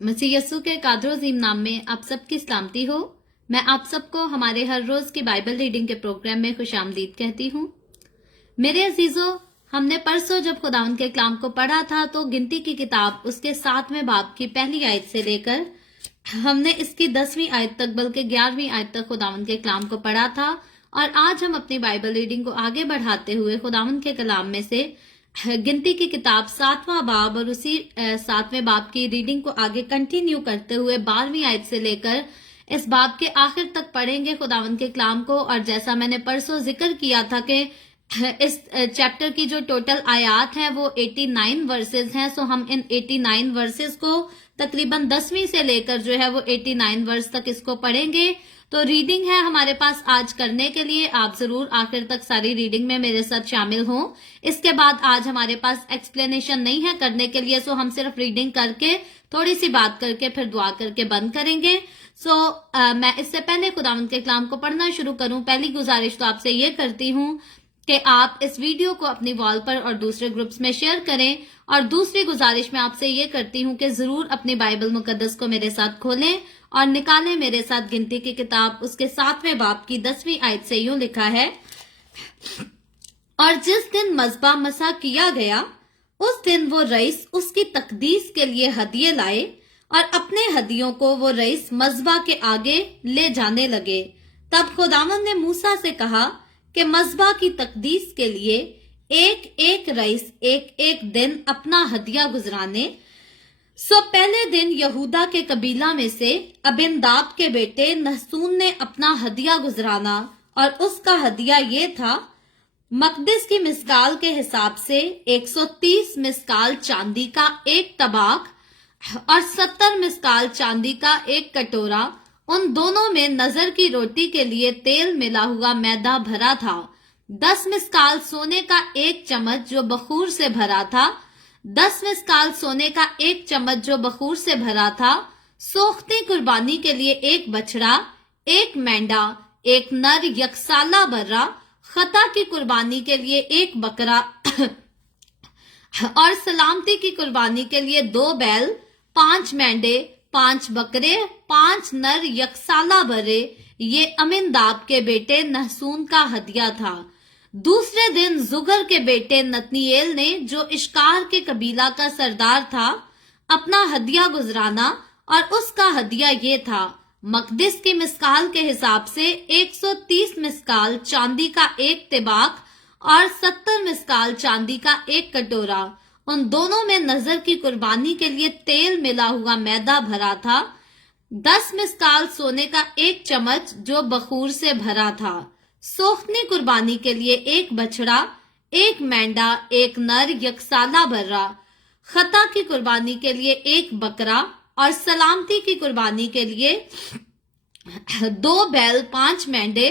मसीह यस्सु के कादर अजीम नाम में आप सबकी सलामती हो। मैं आप सबको हमारे हर रोज की बाइबल रीडिंग के प्रोग्राम में खुशामदीद कहती हूँ। मेरे अजीजों, हमने परसों जब खुदावंद के कलाम को पढ़ा था तो गिनती की किताब उसके 7वें बाब की पहली आयत से लेकर हमने इसकी 10वीं आयत तक बल्कि 11वीं आयत तक खुदावंद के कलाम को पढ़ा था। और आज हम अपनी बाइबल रीडिंग को आगे बढ़ाते हुए खुदावंद के कलाम में से गिनती की किताब 7वां बाब और उसी 7वें बाब की रीडिंग को आगे कंटिन्यू करते हुए 12वीं आयत से लेकर इस बाब के आखिर तक पढ़ेंगे खुदावंद के कलाम को। और जैसा मैंने परसों जिक्र किया था कि इस चैप्टर की जो टोटल आयात हैं वो 89 वर्सेस हैं। सो हम इन 89 वर्सेस को तकरीबन 10वीं से लेकर जो है वो 89 वर्स तक इसको पढ़ेंगे। तो रीडिंग है हमारे पास आज करने के लिए, आप जरूर आखिर तक सारी रीडिंग में मेरे साथ शामिल हों। इसके बाद आज हमारे पास एक्सप्लेनेशन नहीं है करने के लिए, सो हम सिर्फ रीडिंग करके थोड़ी सी बात करके फिर दुआ करके बंद करेंगे। मैं इससे पहले खुदावंद के कलाम को पढ़ना शुरू करूं, पहली गुजारिश तो आपसे ये करती हूँ कि आप इस वीडियो को अपनी वॉल पर और दूसरे ग्रुप्स में शेयर करें। और दूसरी गुजारिश मैं आपसे ये करती हूँ कि जरूर अपनी बाइबल मुकद्दस को मेरे साथ खोलें और निकालें मेरे साथ गिनती की किताब उसके 7वें बाब की 10वीं आयत से यूं लिखा है, और जिस दिन मज़बा मसा किया गया उस दिन वो रईस उसकी तकदीस के लिए हदिये लाए और अपने हदियों को वो रईस मज़बा के आगे ले जाने लगे। तब खुदावंद ने मूसा से कहा कि मज़बा की तकदीस के लिए एक एक रईस एक एक दिन अपना हदिया गुजराने। सो पहले दिन यहूदा के कबीला में से अबिनदाब के बेटे नहसून ने अपना हदिया गुजराना, और उसका हदिया ये था, मकदिस की मिसकाल के हिसाब से 130 मिसकाल चांदी का एक तबाक और 70 मिसकाल चांदी का एक कटोरा। उन दोनों में नजर की रोटी के लिए तेल मिला हुआ मैदा भरा था। 10 मिसकाल सोने का एक चम्मच जो बखूर से भरा था, 10 मिसकाल सोने का एक चम्मच जो बखूर से भरा था। सोख्ती कुर्बानी के लिए एक बछड़ा, एक मेंढा, एक नर यकसाला बर्रा, खता की कुर्बानी के लिए एक बकरा और सलामती की कुर्बानी के लिए 2 बैल, 5 मेंढे, 5 बकरे, 5 नर यकसाला बर्रे। ये अमिनदाब के बेटे नहसून का हदिया था। दूसरे दिन जुगर के बेटे नतनीएल ने, जो इश्कार के कबीला का सरदार था, अपना हदिया गुजराना, और उसका हदिया ये था, मकदिस की मिसकाल के हिसाब से 130 मिसकाल चांदी का एक तिबाक और 70 मिसकाल चांदी का एक कटोरा। उन दोनों में नजर की कुर्बानी के लिए तेल मिला हुआ मैदा भरा था। 10 मिसकाल सोने का एक चम्मच जो बखूर से भरा था। सोखनी कुर्बानी के लिए एक बछड़ा, एक मेंढा, एक नर यकसाला बर्रा, खता की कुर्बानी के लिए एक बकरा और सलामती की कुर्बानी के लिए 2 बैल, 5 मेंढे,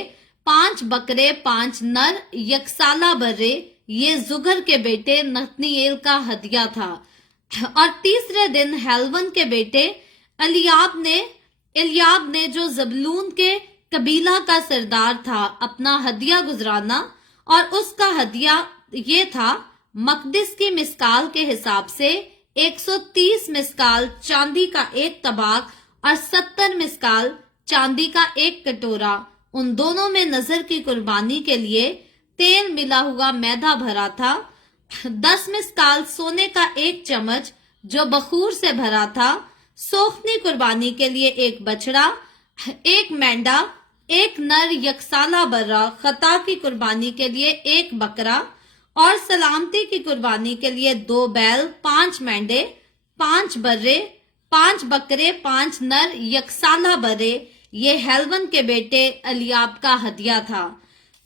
5 बकरे, 5 नर यकसाला बर्रे। ये जुगर के बेटे नतनीएल का हदिया था। और तीसरे दिन हेलवन के बेटे इलियाब ने जो जबलून के कबीला का सरदार था, अपना हदिया गुजराना, और उसका हदिया ये था, मकदिस की मिसकाल के हिसाब से 130 मिसकाल चांदी का एक तबाक और 70 मिसकाल चांदी का एक कटोरा। उन दोनों में नजर की कुर्बानी के लिए तेल मिला हुआ मैदा भरा था। 10 मिसकाल सोने का एक चम्मच जो बखूर से भरा था। सोखनी कुर्बानी के लिए एक बछड़ा, एक मेंढा, एक नर यकसाला बर्रा, खता की कुर्बानी के लिए एक बकरा और सलामती की कुर्बानी के लिए 2 बैल, 5 मेंढे, 5 बर्रे, 5 बकरे, 5 नर यकसाला बर्रे। ये हेलवन के बेटे इलियाब का हदिया था।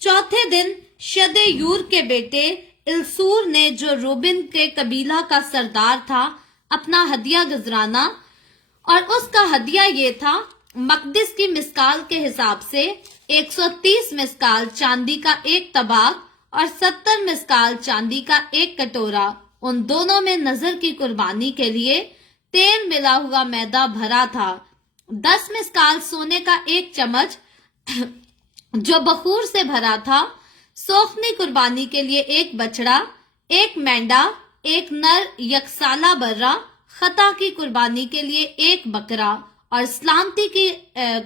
चौथे दिन शदेयूर के बेटे इलसूर ने, जो रूबेन के कबीला का सरदार था, अपना हदिया गुजराना, और उसका हदिया ये था, मकदिस की मिसकाल के हिसाब से 130 मिसकाल चांदी का एक तबाक और 70 मिसकाल चांदी का एक कटोरा। उन दोनों में नजर की कुर्बानी के लिए तेल मिला हुआ मैदा भरा था। 10 मिसकाल सोने का एक चम्मच जो बखूर से भरा था। सोखनी कुर्बानी के लिए एक बछड़ा, एक मेंढा, एक नर यकसाला बर्रा, خطا کی قربانی کے لیے 1 بکرا اور سلامتی کی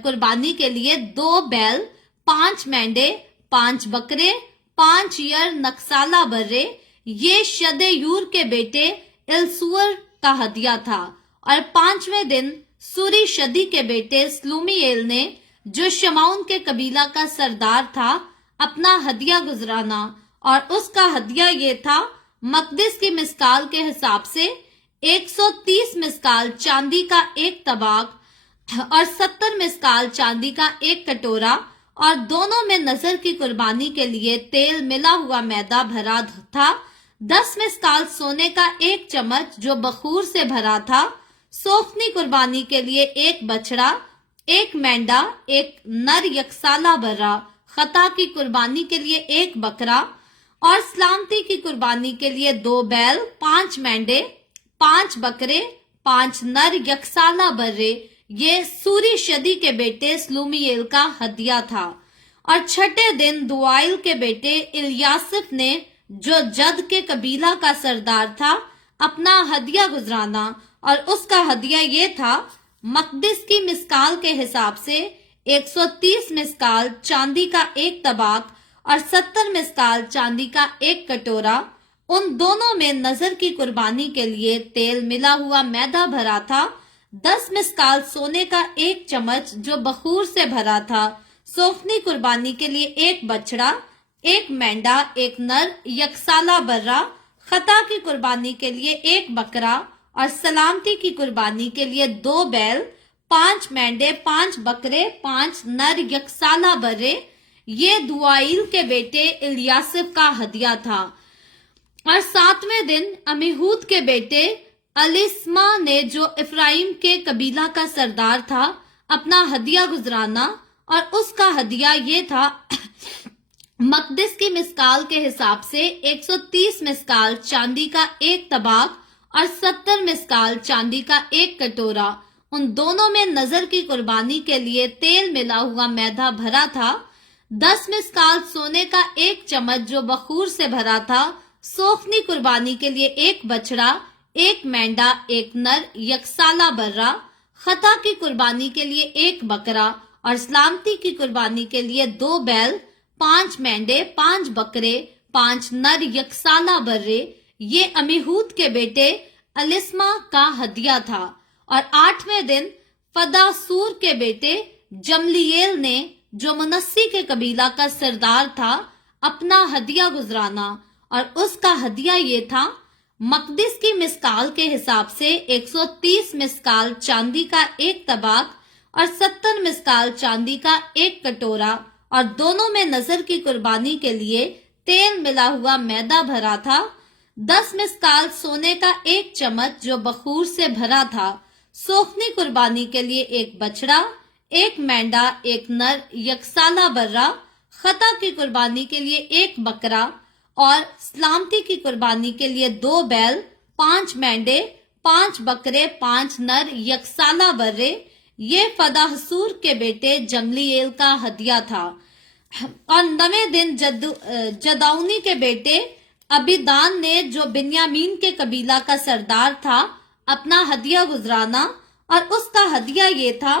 قربانی کے لیے 2 بیل، 5 مینڈے، 5 بکرے، 5 یر نکسالہ برے، یہ شدیور کے بیٹے السور کا ہدیہ تھا۔ اور 5ویں دن سوری شدی کے بیٹے سلومیل نے، جو شمعون کے قبیلہ کا سردار تھا، اپنا ہدیہ گزرانا، اور اس کا ہدیہ یہ تھا: مقدس کی مسکال کے حساب سے 130 مسکال چاندی کا 1 طباق اور 70 مسکال چاندی کا 1 کٹورا، اور دونوں میں نذر کی قربانی کے لیے تیل ملا ہوا میدا بھرا تھا، 10 مسکال سونے کا 1 چمچ جو بخور سے بھرا تھا، سوکھنی قربانی کے لیے 1 بچڑا، 1 مینڈا، 1 نر یکسالہ برا، خطا کی قربانی کے لیے 1 بکرا، اور سلامتی کی قربانی کے لیے 2 بیل، 5 مینڈے، 5 بکرے، 5 نر یکسالہ برے، یہ سوری شدی کے بیٹے سلومیل کا ہدیہ تھا۔ اور 6 دن دوائل کے بیٹے الیاسف نے، جو جد کے قبیلہ کا سردار تھا، اپنا ہدیہ گزرانا، اور اس کا ہدیہ یہ تھا: مقدس کی مسکال کے حساب سے 130 مسکال چاندی کا 1 طباق اور 70 مسکال چاندی کا 1 کٹورا، ان دونوں میں نذر کی قربانی کے لیے تیل ملا ہوا میدا بھرا تھا، 10 مسکال سونے کا 1 چمچ جو بخور سے بھرا تھا، سوکھنی قربانی کے لیے 1 بچڑا، 1 مینڈا، 1 نر یکسالہ برا، خطا کی قربانی کے لیے 1 بکرا، اور سلامتی کی قربانی کے لیے 2 بیل، 5 مینڈے، 5 بکرے، 5 نر یکسالہ برے، یہ دوائل کے بیٹے الیاسف کا ہدیہ تھا۔ اور 7ویں دن عمیہود کے بیٹے الیسما نے، جو افرائیم کے قبیلہ کا سردار تھا، اپنا ہدیہ گزرانا، اور اس کا ہدیہ یہ تھا: مقدس کی مسکال کے حساب سے 130 مسکال چاندی کا 1 طباق اور 70 مسکال چاندی کا 1 کٹورا، ان دونوں میں نذر کی قربانی کے لیے تیل ملا ہوا میدا بھرا تھا، 10 مسکال سونے کا 1 چمچ جو بخور سے بھرا تھا، سوکھنی قربانی کے لیے 1 بچڑا، 1 مینڈا، 1 نر یکسالہ برا، خطا کی قربانی کے لیے 1 بکرا، اور سلامتی کی قربانی کے لیے 2 بیل، 5 مینڈے، 5 بکرے، 5 نر یکسالہ برے، یہ عمیہود کے بیٹے الیسما کا ہدیہ تھا۔ اور 8ویں دن فداسور کے بیٹے جملیل نے، جو منسی کے قبیلہ کا سردار تھا، اپنا ہدیہ گزرانا، اور اس کا ہدیہ یہ تھا: مقدس کی مسکال کے حساب سے 130 مسکال چاندی کا 1 طباق اور 70 مسکال چاندی کا 1 کٹورا، اور دونوں میں نذر کی قربانی کے لیے تیل ملا ہوا میدا بھرا تھا، 10 مسکال سونے کا 1 چمچ جو بخور سے بھرا تھا، سوکھنی قربانی کے لیے 1 بچڑا، 1 مینڈا، 1 نر یکسالہ برا، خطا کی قربانی کے لیے 1 بکرا، اور سلامتی کی قربانی کے لیے 2 بیل، 5 مینڈے، 5 بکرے، 5 نر یکسالہ برے، یہ فداسور کے بیٹے جملیل کا ہدیہ تھا۔ اور 9ویں دن جداؤنی کے بیٹے ابیدان نے، جو بنیامین کے قبیلہ کا سردار تھا، اپنا ہدیہ گزرانا، اور اس کا ہدیہ یہ تھا: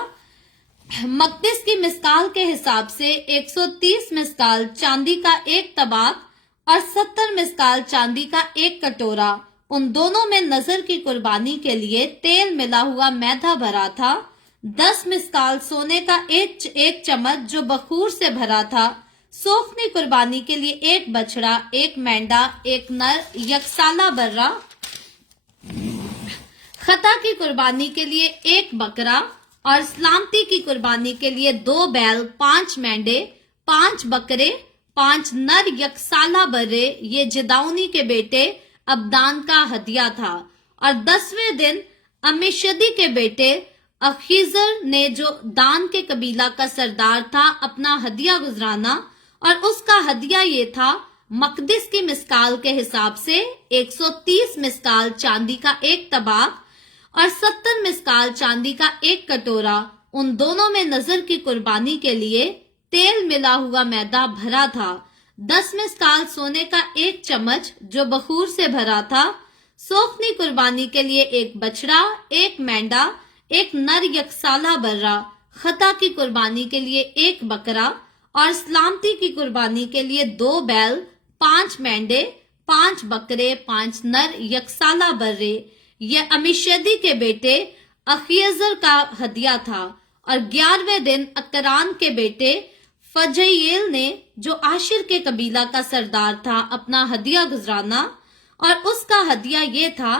مقدس کی مسکال کے حساب سے 130 مسکال چاندی کا 1 طباق اور 70 مسکال چاندی کا 1 کٹورا، ان دونوں میں نذر کی قربانی کے لیے تیل ملا ہوا میدا بھرا تھا، 10 مسکال سونے کا 1 چمچ جو بخور سے بھرا تھا، سوکھنی قربانی کے لیے 1 بچڑا، 1 مینڈا، 1 نر یکسالہ برا، خطا کی قربانی کے لیے 1 بکرا، اور سلامتی کی قربانی کے لیے 2 بیل، 5 مینڈے، 5 بکرے، 5 نر یکسالہ برے، یہ جداؤنی کے بیٹے ابدان کا ہدیہ تھا۔ اور 10ویں دن امیشدی کے بیٹے اخیزر نے، جو دان کے قبیلہ کا سردار تھا، اپنا ہدیہ گزرانا، اور اس کا ہدیہ یہ تھا: مقدس کی مسکال کے حساب سے 130 مسکال چاندی کا 1 طباق اور 70 مسکال چاندی کا 1 کٹورا، ان دونوں میں نذر کی قربانی کے لیے تیل ملا ہوا میدا بھرا تھا، 10 مسکال سونے کا 1 چمچ جو بخور سے بھرا تھا، सोखनी कुर्बानी के लिए एक बछड़ा, एक मेंढा, एक नर यकसाला बर्रा, खता की कुर्बानी के लिए एक बकरा और सलामती की कुर्बानी के लिए 2 बैल, 5 मेंढे, 5 बकरे, 5 नर यकसाला बर्रे। यह अमीशदी के बेटे अखीजर का हदिया था। और 11वें दिन अकरान के बेटे फजयेल ने, जो आशिर के कबीला का सरदार था, अपना हदिया गुजराना। और उसका हदिया ये था,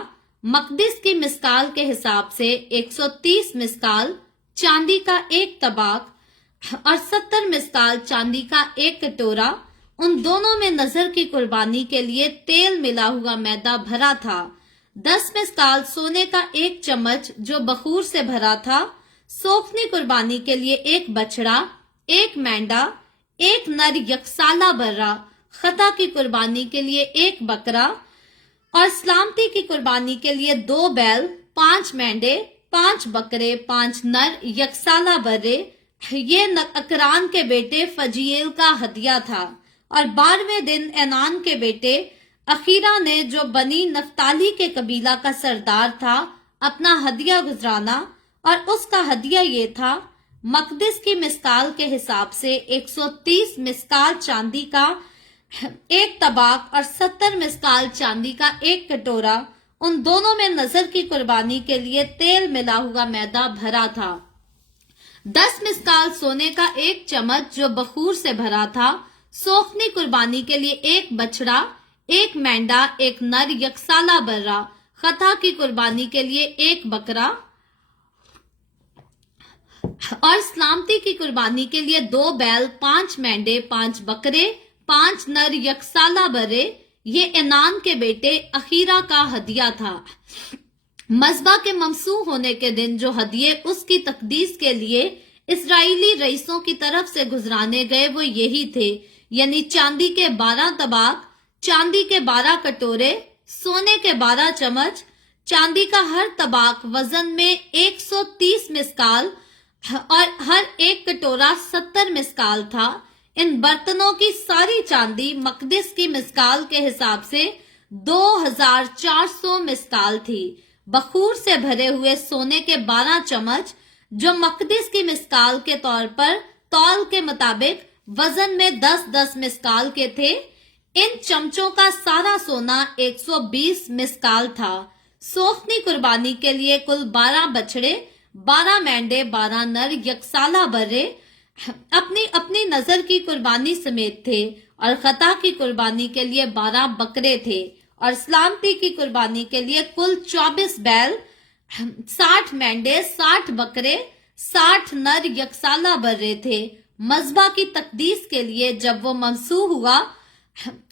मकदिस की मिस्काल के हिसाब से 130 मिस्काल चांदी का एक तबाक और 70 मिस्काल चांदी का एक कटोरा। उन दोनों में नजर की कुर्बानी के लिए तेल मिला हुआ मैदा भरा था। 10 मिस्काल सोने का एक चम्मच जो बखूर से भरा था। सोखनी कुर्बानी के लिए एक बछड़ा, एक मेंढा, एक नर यकसाला बर्रा, खता की कुर्बानी के लिए एक बकरा और सलामती की कुर्बानी के लिए 2 बैल, 5 मेंढे, 5 बकरे, 5 नर यकसाला बर्रे। ये अकरान के बेटे फजीएल का हदिया था। और 12वें दिन एनान के बेटे अखीरा ने, जो बनी नफ्ताली के कबीला का सरदार था, अपना हदिया गुजराना। और उसका हदिया ये था, मकदिस की मिस्काल के हिसाब से 130 मिस्काल चांदी का एक तबाक और 70 मिस्काल चांदी का एक कटोरा। उन दोनों में नजर की कुर्बानी के लिए तेल मिला हुआ मैदा भरा था। 10 मिस्काल सोने का एक चम्मच जो बखूर से भरा था। सोखनी कुर्बानी के लिए एक बछड़ा, एक मेंढा, एक नर यकसाला बर्रा, खता की कुर्बानी के लिए एक बकरा और सलामती की कुर्बानी के लिए 2 बैल, 5 मेंढे, 5 बकरे, 5 नर यकसाला बर्रे। ये एनान के बेटे अखीरा का हदिया था। मज़बा के ममसू होने के दिन जो हदिये उसकी तकदीस के लिए इस्राएली रईसों की तरफ से गुजराने गए वो यही थे, यानी चांदी के 12 तबाक, चांदी के 12 कटोरे, सोने के 12 चम्मच, चांदी का हर तबाक वजन में 130 मिस्काल और हर एक कटोरा 70 मिस्काल था। इन बर्तनों की सारी चांदी मकदिस की मिस्काल के हिसाब से 2400 मिस्काल थी। बखूर से भरे हुए सोने के 12 चम्मच जो मकदिस की मिस्काल के तौर पर तौल के मुताबिक वजन में 10-10 मिस्काल के थे। इन चमचों का सारा सोना 120 मिस्काल था। सोखनी कुर्बानी के लिए कुल 12 बछड़े, 12 मेंढे, 12 नर यकसाला बर्रे अपनी अपनी नजर की कुर्बानी समेत थे। और खता की कुर्बानी के लिए 12 बकरे थे। और सलामती की कुर्बानी के लिए कुल 24 बैल, 60 मेंढे, 60 बकरे, 60 नर यकसाला बर्रे थे। मज़बा की तकदीस के लिए जब वो मंसूह हुआ,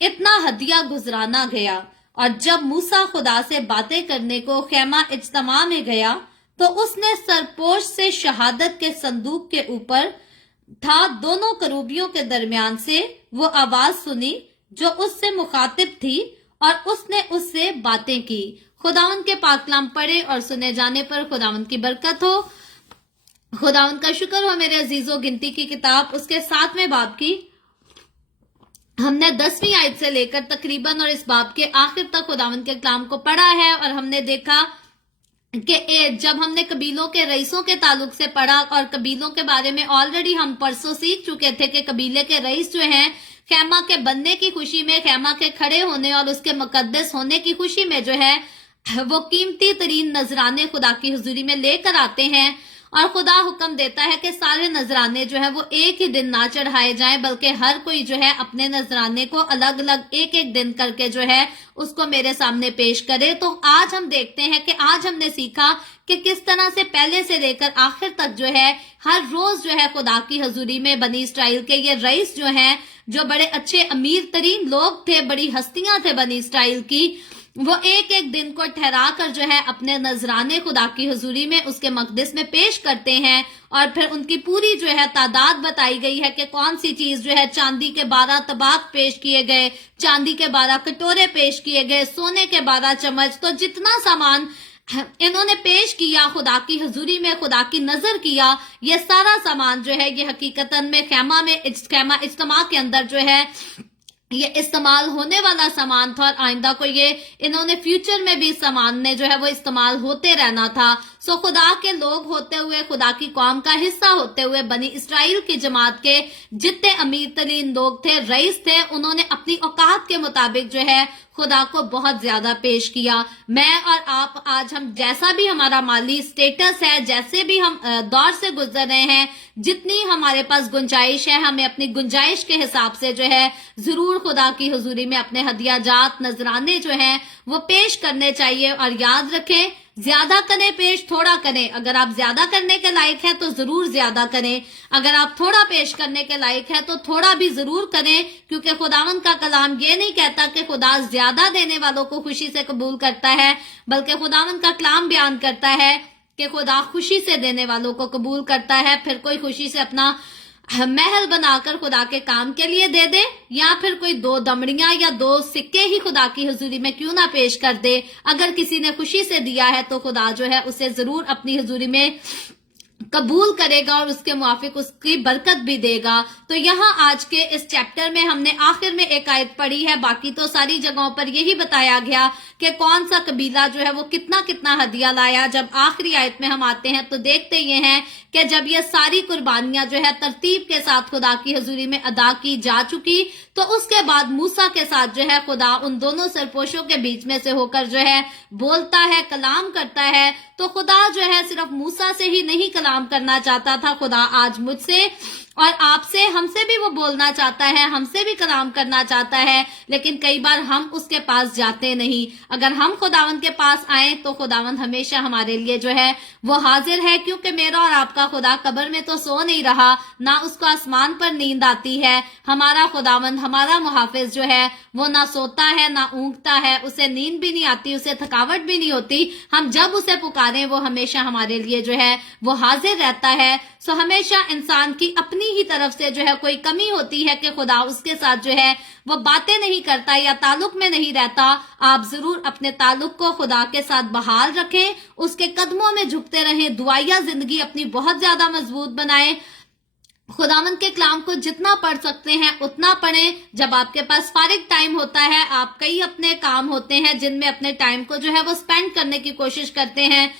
इतना हदिया गुजराना गया। और जब मूसा खुदा से बातें करने को खेमा इज्तमा में गया तो उसने सरपोश से शहादत के संदूक के ऊपर था दोनों करूबियों के दरमियान से वो आवाज सुनी जो उससे मुखातिब थी और उसने उससे बातें की। खुदावंद के पाक कलाम पढ़े और सुने जाने पर खुदावंद की बरकत हो। खुदावंद का शुक्र हो मेरे अजीजों, गिनती की किताब उसके 7वें बाब की हमने 10वीं आयत से लेकर तकरीबन और इस बाब के आखिर तक खुदावंद के कलाम को पढ़ा है। और हमने देखा कि जब हमने कबीलों के रईसों के ताल्लुक से पढ़ा और कबीलों के बारे में ऑलरेडी हम परसों सीख चुके थे कि कबीले के रईस जो हैं खैमा के बनने की खुशी में, खैमा के खड़े होने और उसके मुकद्दस होने की खुशी में जो है वो कीमती तरीन नजराने खुदा की हुजूरी में लेकर आते हैं। और खुदा हुक्म देता है कि सारे नजराने जो है वो एक ही दिन ना चढ़ाए जाएं, बल्कि हर कोई जो है अपने नजराने को अलग अलग एक एक दिन करके जो है उसको मेरे सामने पेश करे। तो आज हम देखते हैं कि आज हमने सीखा कि किस तरह से पहले से लेकर आखिर तक जो है हर रोज जो है खुदा की हजूरी में बनी इसराइल के ये रईस जो हैं, जो बड़े अच्छे अमीर तरीन लोग थे, बड़ी हस्तियां थे बनी इसराइल की, वो एक एक दिन को ठहरा कर जो है अपने नजराने खुदा की हुजूरी में उसके मकदस में पेश करते हैं। और फिर उनकी पूरी जो है तादाद बताई गई है कि कौन सी चीज जो है, चांदी के 12 तबाक पेश किए गए, चांदी के 12 कटोरे पेश किए गए, सोने के 12 चम्मच। तो जितना सामान इन्होंने पेश किया खुदा की हुजूरी में, खुदा की नजर किया, ये सारा सामान जो है ये हकीकतन में खैमा इज्तिमा के अंदर जो है ये इस्तेमाल होने वाला सामान था और आइंदा को ये इन्होंने फ्यूचर में भी इस सामान ने जो है वो इस्तेमाल होते रहना था। सो खुदा के लोग होते हुए, खुदा की कौम का हिस्सा होते हुए, बनी इसराइल की जमात के जितने अमीर तरीन लोग थे, रईस थे, उन्होंने अपनी औकात के मुताबिक जो है खुदा को बहुत ज्यादा पेश किया। मैं और आप आज हम जैसा भी हमारा माली स्टेटस है, जैसे भी हम दौर से गुजर रहे हैं, जितनी हमारे पास गुंजाइश है, हमें अपनी गुंजाइश के हिसाब से जो है जरूर खुदा की हुजूरी में अपने हदिया जात, नजराने जो हैं वो पेश करने चाहिए। और याद रखें, ज्यादा करें पेश, थोड़ा करें। अगर आप ज्यादा करने के लायक है तो जरूर ज्यादा करें, अगर आप थोड़ा पेश करने के लायक है तो थोड़ा भी जरूर करें, क्योंकि खुदावंद का कलाम ये नहीं कहता कि खुदा ज्यादा देने वालों को खुशी से कबूल करता है, बल्कि खुदावंद का कलाम बयान करता है कि खुदा खुशी से देने वालों को कबूल करता है। फिर कोई खुशी से अपना महल बनाकर खुदा के काम के लिए दे दे, या फिर कोई 2 दमड़ियां या 2 सिक्के ही खुदा की हुजूरी में क्यों ना पेश कर दे, अगर किसी ने खुशी से दिया है तो खुदा जो है उसे जरूर अपनी हुजूरी में कबूल करेगा और उसके मुआफिक उसकी बरकत भी देगा। तो यहाँ आज के इस चैप्टर में हमने आखिर में एक आयत पढ़ी है, बाकी तो सारी जगहों पर यही बताया गया कि कौन सा कबीला जो है वो कितना कितना हदिया लाया। जब आखिरी आयत में हम आते हैं तो देखते ये हैं कि जब ये सारी कुर्बानियां जो है तरतीब के साथ खुदा की हजूरी में अदा की जा चुकी, तो उसके बाद मूसा के साथ जो है खुदा उन दोनों सरपोशों के बीच में से होकर जो है बोलता है, कलाम करता है। तो खुदा जो है सिर्फ मूसा से ही नहीं कलाम करना चाहता था, खुदा आज मुझसे और आपसे, हमसे भी वो बोलना चाहता है, हमसे भी कलाम करना चाहता है, लेकिन कई बार हम उसके पास जाते नहीं। अगर हम खुदावंद के पास आए तो खुदावंद हमेशा हमारे लिए जो है वो हाजिर है, क्योंकि मेरा और आपका खुदा कब्र में तो सो नहीं रहा, ना उसको आसमान पर नींद आती है। हमारा खुदावंद, हमारा मुहाफिज जो है वो ना सोता है ना ऊँगता है, उसे नींद भी नहीं आती, उसे थकावट भी नहीं होती। हम जब उसे पुकारें वो हमेशा हमारे लिए जो है वो हाजिर रहता है। सो हमेशा इंसान की अपनी ही तरफ से जो है कोई कमी होती है कि खुदा उसके साथ जो है वो बातें नहीं करता या ताल्लुक में नहीं रहता। आप जरूर अपने ताल्लुक को खुदा के साथ बहाल रखें, उसके कदमों में झुकते रहें, दुआया जिंदगी अपनी बहुत ज्यादा मजबूत बनाएं। खुदावंद के कलाम को जितना पढ़ सकते हैं उतना पढ़ें। जब आपके पास फारिग टाइम होता है, आप कई अपने काम होते हैं जिनमें अपने टाइम को जो है वो स्पेंड करने की कोशिश करते हैं।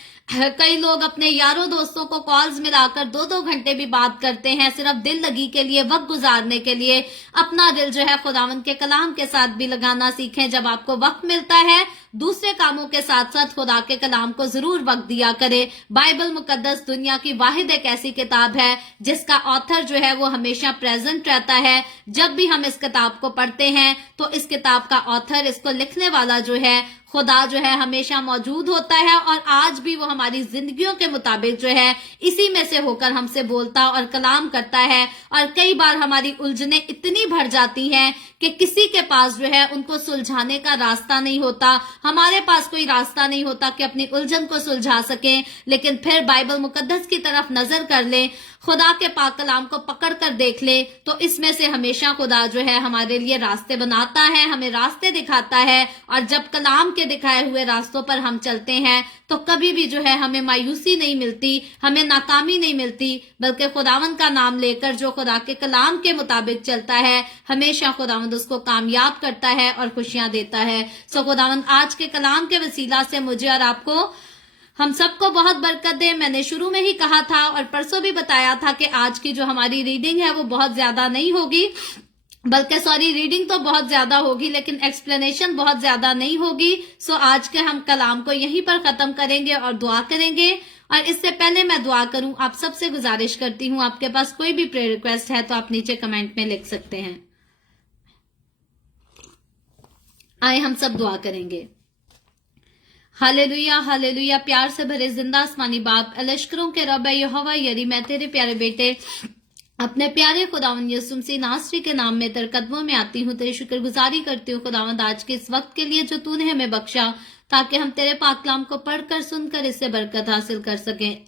कई लोग अपने यारों दोस्तों को कॉल्स मिलाकर 2-2 घंटे भी बात करते हैं, सिर्फ दिल लगी के लिए, वक्त गुजारने के लिए। अपना दिल जो है खुदावंद के कलाम के साथ भी लगाना सीखें। जब आपको वक्त मिलता है दूसरे कामों के साथ साथ खुदा के कलाम को जरूर वक्त दिया करे। बाइबल मुकद्दस दुनिया की वाहिद एक ऐसी किताब है जिसका ऑथर जो है वो हमेशा प्रेजेंट रहता है। जब भी हम इस किताब को पढ़ते हैं तो इस किताब का ऑथर, इसको लिखने वाला जो है खुदा जो है हमेशा मौजूद होता है, और आज भी वो हमारी जिंदगियों के मुताबिक जो है इसी में से होकर हमसे बोलता और कलाम करता है। और कई बार हमारी उलझने इतनी भर जाती हैं कि किसी के पास जो है उनको सुलझाने का रास्ता नहीं होता, हमारे पास कोई रास्ता नहीं होता कि अपनी उलझन को सुलझा सकें। लेकिन फिर बाइबल मुकद्दस की तरफ नजर कर ले, खुदा के पाक कलाम को पकड़ कर देख ले, तो इसमें से हमेशा खुदा जो है हमारे लिए रास्ते बनाता है, हमें रास्ते दिखाता है। और जब कलाम के दिखाए हुए रास्तों पर हम चलते हैं तो कभी भी जो है हमें मायूसी नहीं मिलती, हमें नाकामी नहीं मिलती, बल्कि खुदावंद का नाम लेकर जो खुदा के कलाम के मुताबिक चलता है, हमेशा खुदावंद उसको कामयाब करता है और खुशियां देता है। सो खुदावंद आज के कलाम के वसीला से मुझे और आपको, हम सबको बहुत बरकत दे। मैंने शुरू में ही कहा था और परसों भी बताया था कि आज की जो हमारी रीडिंग है वो बहुत ज्यादा नहीं होगी, बल्कि रीडिंग तो बहुत ज्यादा होगी लेकिन एक्सप्लेनेशन बहुत ज्यादा नहीं होगी। सो आज के हम कलाम को यहीं पर खत्म करेंगे और दुआ करेंगे। और इससे पहले मैं दुआ करूं, आप सबसे गुजारिश करती हूं, आपके पास कोई भी प्रेयर रिक्वेस्ट है तो आप नीचे कमेंट में लिख सकते हैं। आए हम सब दुआ करेंगे। Hallelujah hallelujah. प्यार से भरे जिंदा आसमानी बाप, लश्करों के रब यहोवा यरी, मैं तेरे प्यारे बेटे अपने प्यारे खुदावंद यीशु मसीह नासरी के नाम में तेरे कदमों में आती हूँ, तेरी शुक्रगुजारी करती हूँ खुदावंद आज के इस वक्त के लिए जो तूने हमें बख्शा, ताकि हम तेरे पाक कलाम को पढ़कर सुनकर इससे बरकत हासिल कर सकें।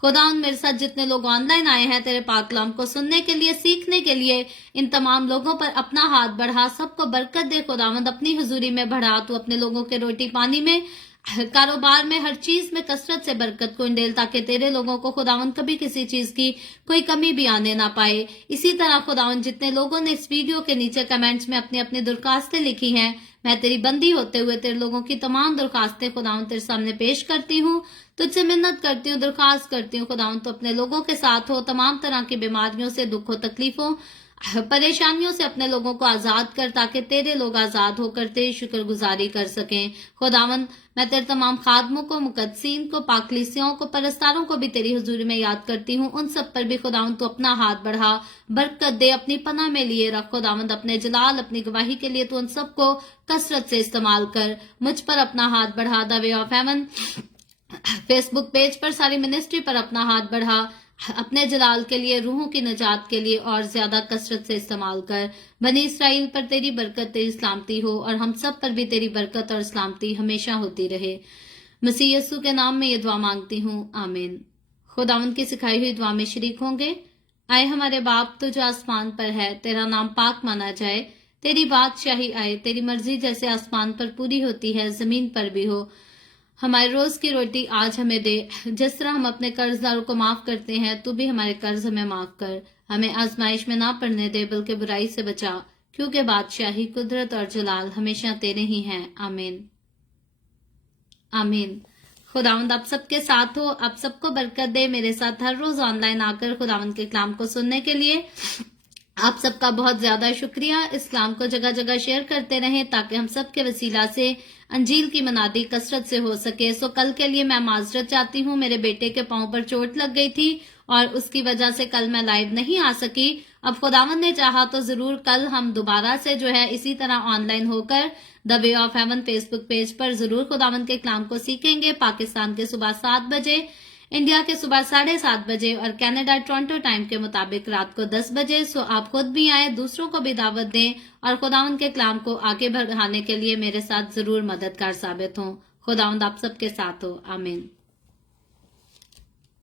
खुदावंद मेरे साथ जितने लोग ऑनलाइन आए हैं तेरे पाक कलाम को सुनने के लिए, सीखने के लिए, इन तमाम लोगों पर अपना हाथ बढ़ा, सबको बरकत दे खुदावंद, अपनी हुजूरी में बढ़ा। तू अपने लोगों के रोटी पानी में कारोबार में हर चीज में कसरत से बरकत को इंडेल, ताकि तेरे लोगों को खुदावंद कभी किसी चीज की कोई कमी भी आने ना पाए। इसी तरह खुदावंद जितने लोगों ने इस वीडियो के नीचे कमेंट्स में अपनी अपनी दरखास्तें लिखी हैं, मैं तेरी बंदी होते हुए तेरे लोगों की तमाम दरखास्तें खुदावंद तेरे सामने पेश करती हूँ। तुझसे मिन्नत करती हूँ, दरखास्त करती हूँ खुदावंद तो अपने लोगों के साथ हो, तमाम तरह की बीमारियों से, दुखों, तकलीफों, परेशानियों से अपने लोगों को आजाद कर, ताकि तेरे लोग आजाद होकर तेरी शुक्रगुजारी कर सकें। खुदावंद मैं तेरे तमाम खादमों को, मुकद्दसीन को, पाकलीसियों को, परस्तारों को भी तेरी हुजूरी में याद करती हूँ। उन सब पर भी खुदावंद तू अपना हाथ बढ़ा, बरकत दे, अपनी पनाह में लिए रख खुदावंद। अपने जलाल, अपनी गवाही के लिए तू उन सबको कसरत से इस्तेमाल कर। मुझ पर अपना हाथ बढ़ा। The way of haven Facebook page पर सारी मिनिस्ट्री पर अपना हाथ बढ़ा, अपने जलाल के लिए, रूहों की नजात के लिए और ज्यादा कसरत से इस्तेमाल कर। बनी इसराइल पर तेरी बरकत, तेरी सलामती हो, और हम सब पर भी तेरी बरकत और सलामती हमेशा होती रहे। मसीह यीशु के नाम में ये दुआ मांगती हूँ, आमीन। खुदावंद की सिखाई हुई दुआ में शरीक होंगे। आए हमारे बाप तू जो आसमान पर है, तेरा नाम पाक माना जाए, तेरी बादशाही आए, तेरी मर्जी जैसे आसमान पर पूरी होती है जमीन पर भी हो। हमारे रोज की रोटी आज हमें दे, जिस तरह हम अपने कर्जदारों को माफ करते हैं, तू भी हमारे कर्ज हमें माफ कर। हमें आजमाइश में ना पड़ने दे, बल्कि बुराई से बचा, क्योंकि बादशाही, कुदरत और जलाल हमेशा तेरे ही हैं, आमीन आमीन। खुदावंद आप सबके साथ हो, आप सबको बरकत दे। मेरे साथ हर रोज ऑनलाइन आकर खुदावंद के कलाम को सुनने के लिए आप सबका बहुत ज्यादा शुक्रिया। इस कलाम को जगह जगह शेयर करते रहें, ताकि हम सब के वसीला से अंजील की मनादी कसरत से हो सके। सो कल के लिए मैं माजरत चाहती हूँ, मेरे बेटे के पांव पर चोट लग गई थी और उसकी वजह से कल मैं लाइव नहीं आ सकी। अब खुदावंद ने चाहा तो जरूर कल हम दोबारा से जो है इसी तरह ऑनलाइन होकर the way of haven Facebook page पर जरूर खुदावंद के कलाम को सीखेंगे। पाकिस्तान के सुबह 7 बजे, इंडिया के सुबह 7:30 बजे और कनाडा टोरंटो टाइम के मुताबिक रात को 10 बजे। सो आप खुद भी आए, दूसरों को भी दावत दें और खुदावंद के कलाम को आगे बढ़ाने के लिए मेरे साथ जरूर मददगार साबित हों। खुदावंद आप सबके साथ हो, आमीन।